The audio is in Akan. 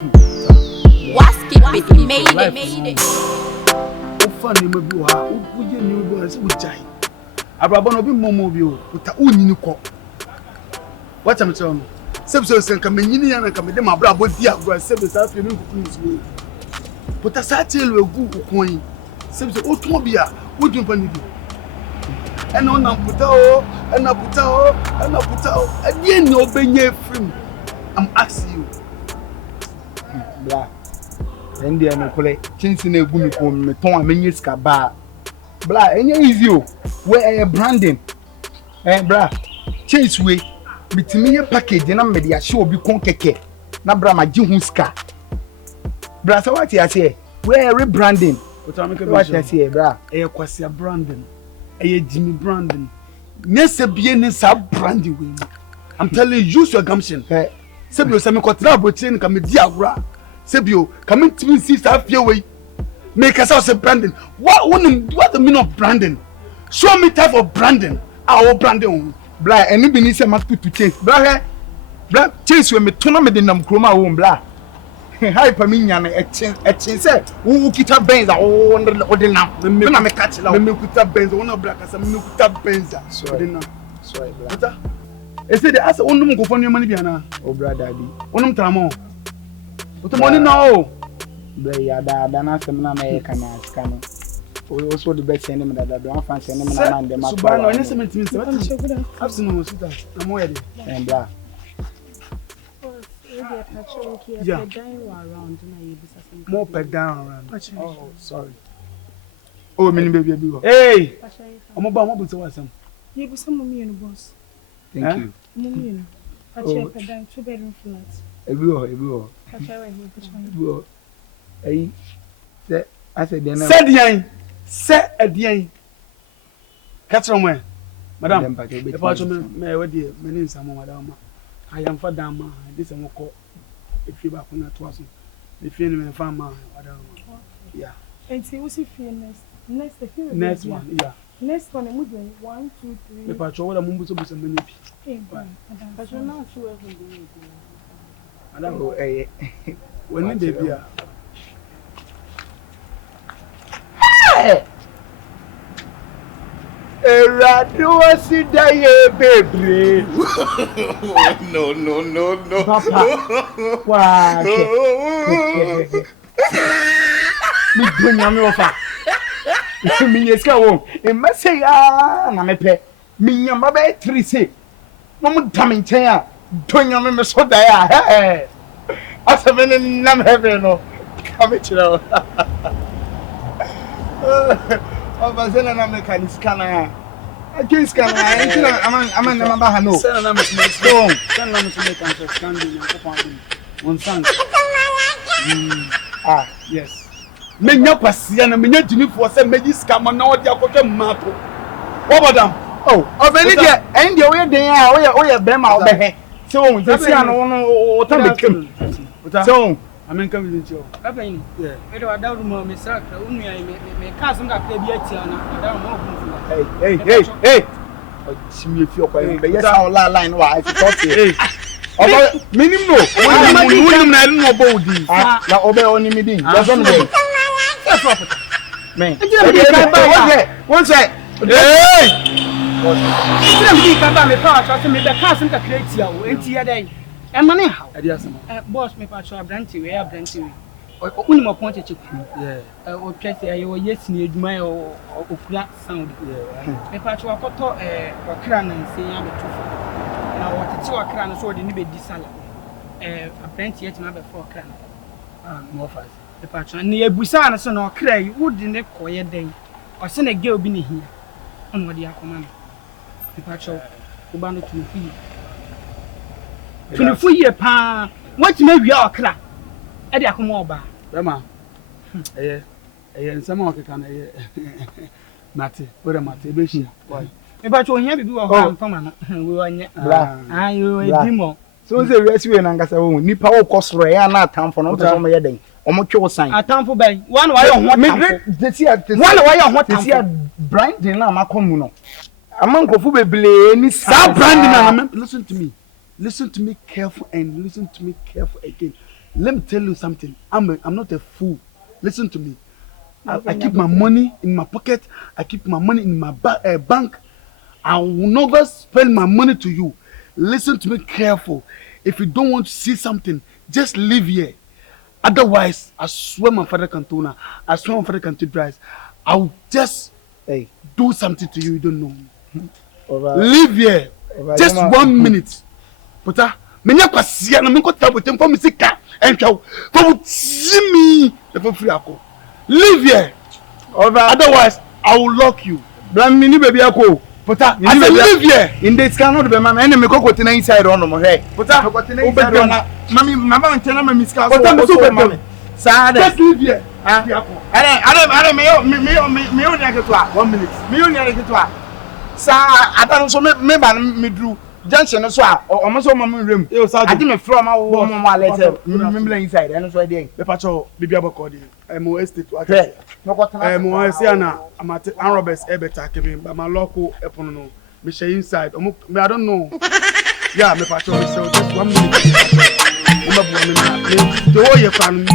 Wask it, made it. Funny, maybe we new boys with Jai. Abrabon be Momo, but Uniko. What I'm telling you, Subs and Camini and Camille, my brother, dear, was 7 afternoon. But a satire will go coin. Subs automobile, would you put it? And on Putao, and Putao, and Putao, again, no benye free. I'm asking you. Blah. And they are no collect. Chasing a gumi on me, Tom, and Menis Bar. Blah, and easy. Where branding? And blah, chase way. Between me a package, and I'm media show be concake. Nabra my Juhuska. Blah, so what I say? Where rebranding? What I say, blah, a quasia branding. A Jimmy Brandon. Nessa bien sub brandy wing. I'm telling you, use your gumption. Sebio Samicotra, but chain come diagra. Sebio, coming to me, see, half your way. Make us also branding. What the meaning of branding? Show me type of branding. Our branding. Blah, and even is a must put to change. Blah, blah, chase with me, tournament in them chroma womb, blah. Hyperminian, a chance, who get up Benz, or the lamp. The men I catch a milk up Benz, one of black as a milk up Benz. Sorry, brother. I said, as a woman go for your money, oh, brother, one time. What the money now? They are than us, and American scanner. Also, the best enemy that I don't fancy any man. The Subano, innocent, absolutely. I'm ready. And blah. Yeah. More peg down around. Oh, sorry. Oh, mini baby. Hey! I'm about to watch some. You was some of me in the boss. Thank you. Mummy, I check a down 2-bedroom flat. A blue. Hey, I said, then said at the end. Catch on where? Madame, the parchment may with you, my name is Madame. I am for Dama, this and call if you back on that was the film farmer. Yeah. And see, what's if you next one, yeah. Next one, I'm moving 1, 2, 3. The patrol, I'm moving to some many. But you're not sure. Madame, when they be. Radio Sidaye baby. No. Papa. Wow. Me bring am offer. Me yeska wo. E message na me pe. Me nyamba be 3 say. Mo mu dam nchen a. Tonya me so da ya. Aseme ni nam heaven no. Come chira. Obazela na mechanic scanner. I can't scan. I'm number Hano. Send them to make stone. Send them to make answer scanning. One son. Ah, yes. Menya Pasiana, Menya Jimmy for some magic scam and now they are cooking mapo. What about them? Oh, Benedict, and the way they are, Bema, so that's the so. I'm in coming to you. Yeah. I don't know, Miss Sarah. My cousin got the Bietiana. I don't know. Hey. See if you're going to yes, our line. Why? Hey. Minimum. I don't know about this. Now, obey only me. That's one way. Man. One sec. Hey. Hey. And money how? Boss, me patrol brandy, we are brandy. Only more point to yeah. Or try say you yes need my or flat sound. Yeah. Me patrol koto okran and say am to. Now what ti okran so dey ni be disala. A brandy yet na be for okran. More fast. Me patrol na ebusa na so na okran yi wo di ne koye den. O se na girl bi ni hia. On wo di akoma. Me patrol wo ba no to fi. 24 years pa what me wi okra e dey akomo oba bema nsema okeka na mate wore mate be hia me ba cho hia bibi wo ho mfama no we onye ayo edimo so ze resi we na ngasa wo nipa wo kosoro ya na atamfo no to mo ye den omo twe wo san atamfo ben one wa ye ho atamfo one wa ye ho atamfo branding na makomu no amankofu beble ni sa branding na listen to me careful and listen to me careful again. Let me tell you something. I'm not a fool. Listen to me. I keep my money in my pocket. I keep my money in my bank. I will never spend my money to you. Listen to me careful. If you don't want to see something, just live here. Otherwise, I swear my father can tuna. I swear my father can do dries. I'll just do something to you. You don't know. Live here. Just 1 minute. Pota. Menya kwasia na menko tabo tempo musika entwa for see me the free ako. Live here. Otherwise, I will lock you. Blam me ni baby ako. Pota, I say live here. In this cannot be mama enemy kokoti na inside on mo he. Pota, mama mama ntena mama miska so. Pota so mama. Sada. Just live here. Are me on yaketwa 1 minute. Me on yaketwa. Sa adan so me ba me dru. Junction so a o so mama rem. Ade me from wo mama letter. Me bla inside and so dey. Me pacho bibia bokodi. Mo estate wa. Mo see na amate an robbers e beta kebe ba ma local epono no. Me share inside. Me I don't know. Yeah, me pacho me say just 1 minute. O ma bo me na. The wo ye fan. Me